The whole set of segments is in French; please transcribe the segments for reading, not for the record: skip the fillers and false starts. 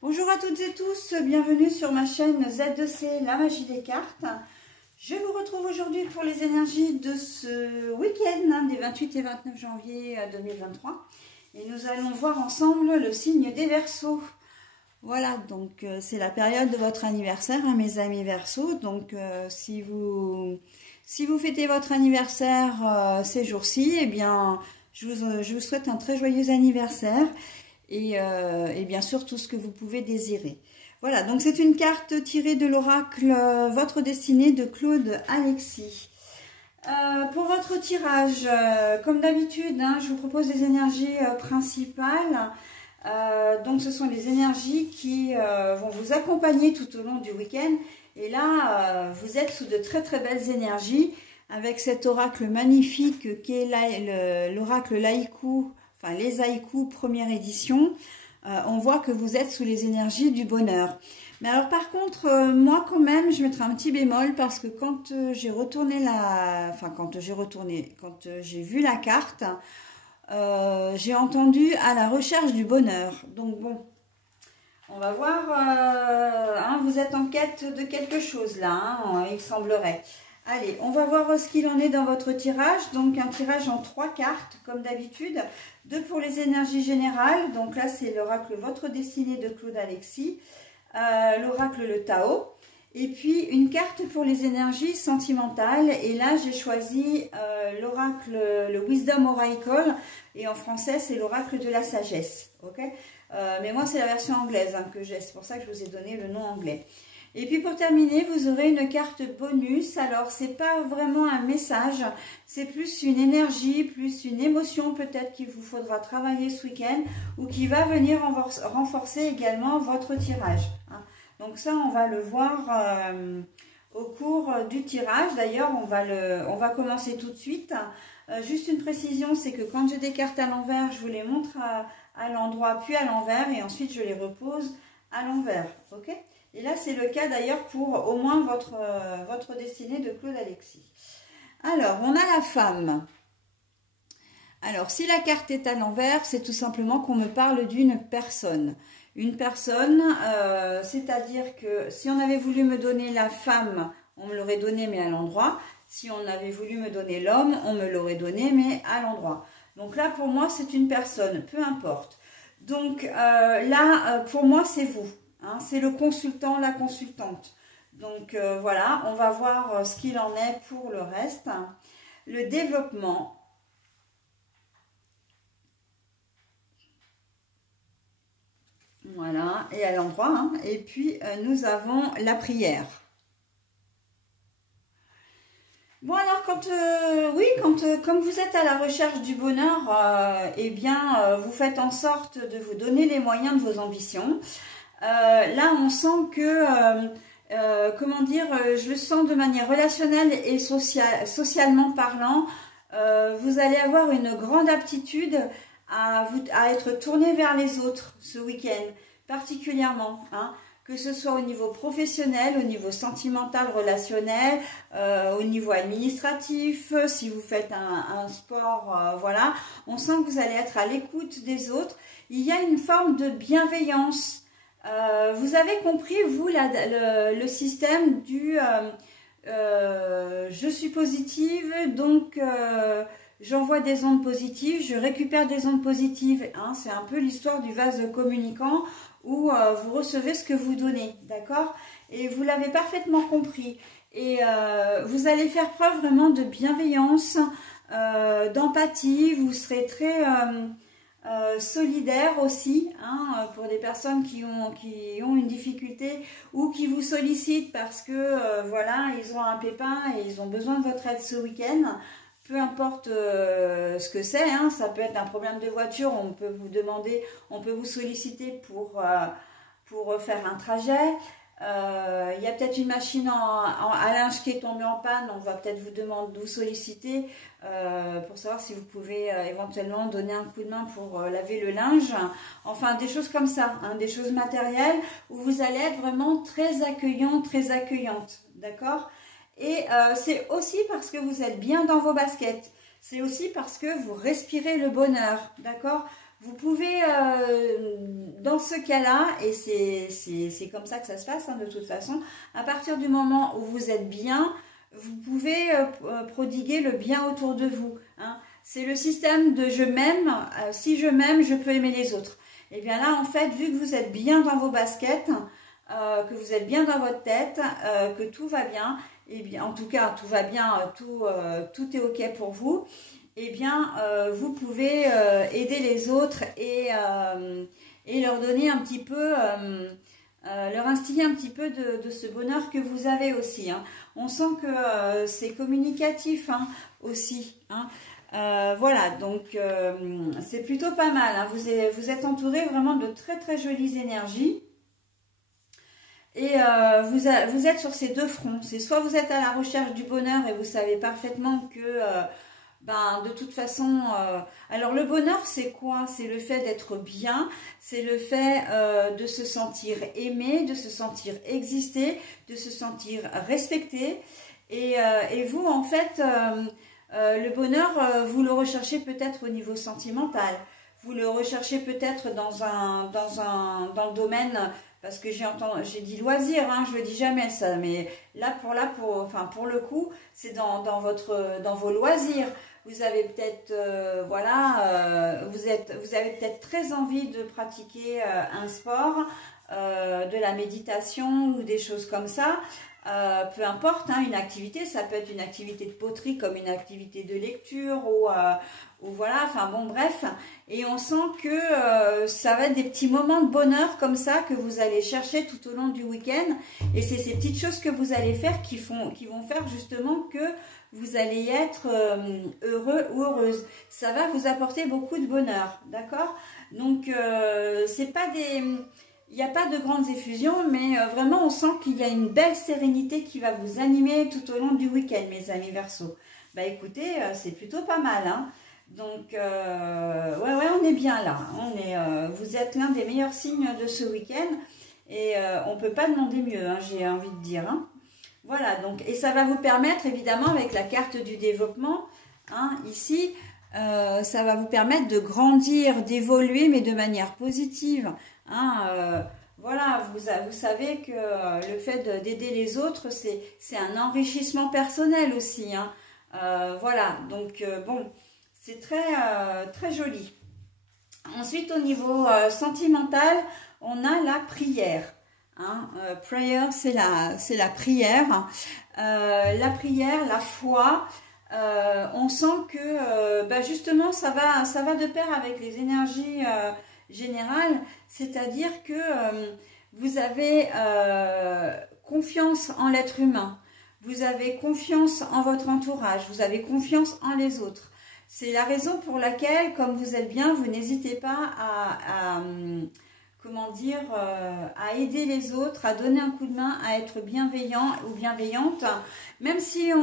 Bonjour à toutes et tous, bienvenue sur ma chaîne Z2C, la magie des cartes. Je vous retrouve aujourd'hui pour les énergies de ce week-end, des 28 et 29 janvier 2023. Et nous allons voir ensemble le signe des Verseaux. Voilà, donc c'est la période de votre anniversaire, mes amis Verseaux. Donc si vous fêtez votre anniversaire ces jours-ci, eh bien, je vous souhaite un très joyeux anniversaire. Et bien sûr tout ce que vous pouvez désirer. Voilà, donc c'est une carte tirée de l'oracle Votre Destinée de Claude Alexis. Pour votre tirage, comme d'habitude, je vous propose les énergies principales. Donc ce sont les énergies qui vont vous accompagner tout au long du week-end. Et là, vous êtes sous de très très belles énergies avec cet oracle magnifique qui est l'oracle Laïkou. Enfin, les haïkus première édition, on voit que vous êtes sous les énergies du bonheur. Mais alors par contre, moi quand même, je mettrai un petit bémol parce que quand j'ai retourné quand j'ai vu la carte, j'ai entendu à la recherche du bonheur. Donc bon, on va voir, vous êtes en quête de quelque chose là, il semblerait. Allez, on va voir ce qu'il en est dans votre tirage. Donc, un tirage en 3 cartes, comme d'habitude. 2 pour les énergies générales. Donc là, c'est l'oracle Votre Destinée de Claude Alexis. L'oracle Le Tao. Et puis, une carte pour les énergies sentimentales. Et là, j'ai choisi l'oracle, le Wisdom Oracle. Et en français, c'est l'oracle de la sagesse. Ok, mais moi, c'est la version anglaise que j'ai. C'est pour ça que je vous ai donné le nom anglais. Et puis pour terminer, vous aurez une carte bonus. Alors, c'est pas vraiment un message, c'est plus une énergie, plus une émotion peut-être qu'il vous faudra travailler ce week-end ou qui va venir renforcer également votre tirage. Donc ça, on va le voir au cours du tirage. D'ailleurs, on va commencer tout de suite. Juste une précision, c'est que quand j'ai des cartes à l'envers, je vous les montre à l'endroit puis à l'envers et ensuite je les repose à l'envers. Ok ? Et là, c'est le cas d'ailleurs pour au moins votre destinée de Claude Alexis. Alors, on a la femme. Alors, si la carte est à l'envers, c'est tout simplement qu'on me parle d'une personne. Une personne, c'est-à-dire que si on avait voulu me donner la femme, on me l'aurait donné mais à l'endroit. Si on avait voulu me donner l'homme, on me l'aurait donné mais à l'endroit. Donc là, pour moi, c'est une personne, peu importe. Donc là, pour moi, c'est vous. C'est le consultant, la consultante. Donc voilà, on va voir ce qu'il en est pour le reste. Le développement. Voilà, et à l'endroit. Et puis nous avons la prière. Bon alors comme vous êtes à la recherche du bonheur, eh bien vous faites en sorte de vous donner les moyens de vos ambitions. Là, on sent que, comment dire, je le sens de manière relationnelle et socialement parlant, vous allez avoir une grande aptitude à être tourné vers les autres ce week-end, particulièrement, que ce soit au niveau professionnel, au niveau sentimental, relationnel, au niveau administratif, si vous faites un sport, voilà, on sent que vous allez être à l'écoute des autres. Il y a une forme de bienveillance. Vous avez compris, vous, le système du je suis positive, donc j'envoie des ondes positives, je récupère des ondes positives. C'est un peu l'histoire du vase communicant où vous recevez ce que vous donnez, d'accord? Et vous l'avez parfaitement compris. Et vous allez faire preuve vraiment de bienveillance, d'empathie, vous serez très... solidaire aussi, pour des personnes qui ont une difficulté ou qui vous sollicitent parce que voilà, ils ont un pépin et ils ont besoin de votre aide ce week-end. Peu importe ce que c'est, ça peut être un problème de voiture, on peut vous demander, on peut vous solliciter pour faire un trajet. Il y a peut-être une machine à linge qui est tombée en panne, on va peut-être vous solliciter pour savoir si vous pouvez éventuellement donner un coup de main pour laver le linge. Enfin, des choses comme ça, des choses matérielles où vous allez être vraiment très accueillant, très accueillante, d'accord? Et c'est aussi parce que vous êtes bien dans vos baskets, c'est aussi parce que vous respirez le bonheur, d'accord? Vous pouvez, dans ce cas-là, et c'est comme ça que ça se passe, hein, de toute façon, à partir du moment où vous êtes bien, vous pouvez prodiguer le bien autour de vous. Hein. C'est le système de je m'aime, si je m'aime, je peux aimer les autres. Et bien là, en fait, vu que vous êtes bien dans vos baskets, que vous êtes bien dans votre tête, que tout va bien, et bien en tout cas, tout va bien, tout est OK pour vous, et bien, vous pouvez aider les autres et leur donner un petit peu... leur instiller un petit peu de ce bonheur que vous avez aussi. Hein. On sent que c'est communicatif, hein, aussi. Hein. Voilà, donc c'est plutôt pas mal. Hein. Vous êtes entouré vraiment de très très jolies énergies. Et vous êtes sur ces deux fronts. C'est soit vous êtes à la recherche du bonheur et vous savez parfaitement que... de toute façon, alors le bonheur c'est quoi? C'est le fait d'être bien, c'est le fait de se sentir aimé, de se sentir exister, de se sentir respecté. Et vous en fait, le bonheur, vous le recherchez peut-être au niveau sentimental, vous le recherchez peut-être dans le domaine, parce que j'ai dit loisir, hein, je le dis jamais ça, mais là pour le coup, c'est dans vos loisirs. Vous avez peut-être, vous avez peut-être très envie de pratiquer un sport, de la méditation ou des choses comme ça. Peu importe, hein, une activité, ça peut être une activité de poterie comme une activité de lecture ou voilà, enfin bon bref. Et on sent que ça va être des petits moments de bonheur comme ça que vous allez chercher tout au long du week-end. Et c'est ces petites choses que vous allez faire qui vont faire justement que vous allez être heureux ou heureuse. Ça va vous apporter beaucoup de bonheur, d'accord? Donc, c'est pas des... Il n'y a pas de grandes effusions, mais vraiment, on sent qu'il y a une belle sérénité qui va vous animer tout au long du week-end, mes amis Verseaux. Bah écoutez, c'est plutôt pas mal, hein. Donc, ouais, on est bien là. Vous êtes l'un des meilleurs signes de ce week-end et on ne peut pas demander mieux, hein, j'ai envie de dire, hein. Voilà, donc, et ça va vous permettre, évidemment, avec la carte du développement, hein, ici, ça va vous permettre de grandir, d'évoluer, mais de manière positive. Hein, voilà, vous savez que le fait d'aider les autres, c'est un enrichissement personnel aussi. Hein. Voilà, donc, bon, c'est très joli. Ensuite, au niveau sentimental, on a la prière. Hein, prayer, c'est la prière. La prière, la foi. On sent que justement ça va de pair avec les énergies générales, c'est-à-dire que vous avez confiance en l'être humain, vous avez confiance en votre entourage, vous avez confiance en les autres. C'est la raison pour laquelle, comme vous êtes bien, vous n'hésitez pas comment dire, à aider les autres, à donner un coup de main, à être bienveillant ou bienveillante, même si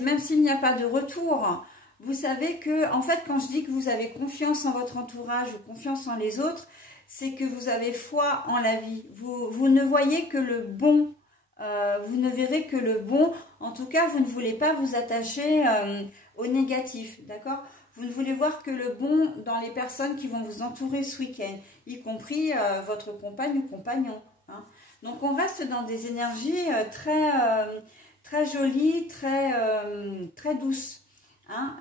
même s'il n'y a pas de retour. Vous savez que, en fait, quand je dis que vous avez confiance en votre entourage ou confiance en les autres, c'est que vous avez foi en la vie. Vous ne voyez que le bon, vous ne verrez que le bon. En tout cas, vous ne voulez pas vous attacher au négatif, d'accord? Vous ne voulez voir que le bon dans les personnes qui vont vous entourer ce week-end, y compris votre compagne ou compagnon. Hein. Donc, on reste dans des énergies très jolies, très douces. Hein,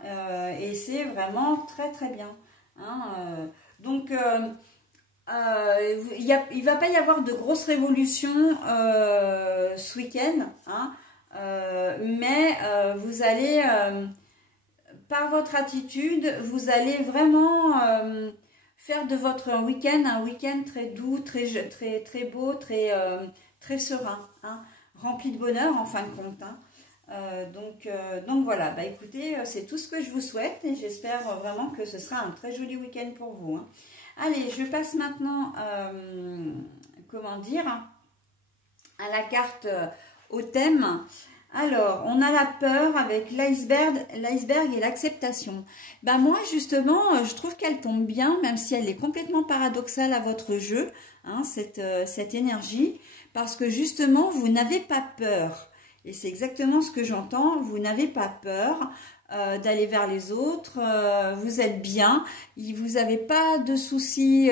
et c'est vraiment très bien. Hein, donc, il ne va pas y avoir de grosses révolutions ce week-end. Hein, mais vous allez... par votre attitude, vous allez vraiment faire de votre week-end un week-end très doux, très beau, très serein, hein, rempli de bonheur en fin de compte. Hein. Donc voilà, bah écoutez, c'est tout ce que je vous souhaite et j'espère vraiment que ce sera un très joli week-end pour vous. Hein. Allez, je passe maintenant, comment dire, à la carte au thème. Alors, on a la peur avec l'iceberg et l'acceptation. Ben moi, justement, je trouve qu'elle tombe bien, même si elle est complètement paradoxale à votre jeu, hein, cette énergie, parce que justement, vous n'avez pas peur. Et c'est exactement ce que j'entends, vous n'avez pas peur. d'aller vers les autres, vous êtes bien, vous n'avez pas de soucis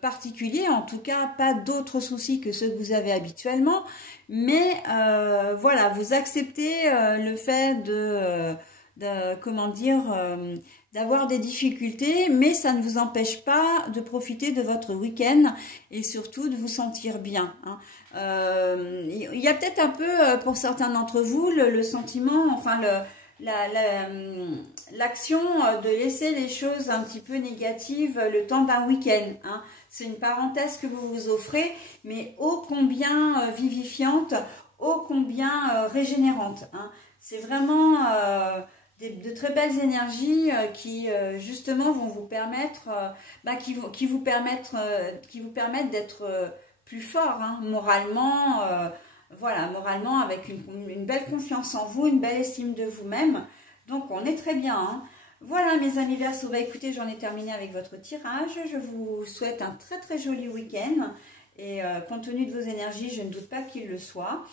particuliers, en tout cas pas d'autres soucis que ceux que vous avez habituellement, mais voilà, vous acceptez le fait comment dire, d'avoir des difficultés, mais ça ne vous empêche pas de profiter de votre week-end et surtout de vous sentir bien, hein. Il y a peut-être un peu, pour certains d'entre vous, le sentiment, enfin l'action de laisser les choses un petit peu négatives le temps d'un week-end, hein. C'est une parenthèse que vous vous offrez, mais ô combien vivifiante, ô combien régénérante, hein. C'est vraiment de très belles énergies qui justement vont vous permettre, qui vous permettent d'être plus fort, hein, moralement. Voilà, moralement, avec une belle confiance en vous, une belle estime de vous-même. Donc, on est très bien, hein. Voilà, mes amis Verseaux. Bah, écoutez, j'en ai terminé avec votre tirage. Je vous souhaite un très, très joli week-end. Et compte tenu de vos énergies, je ne doute pas qu'il le soit.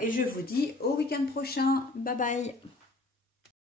Et je vous dis au week-end prochain. Bye bye.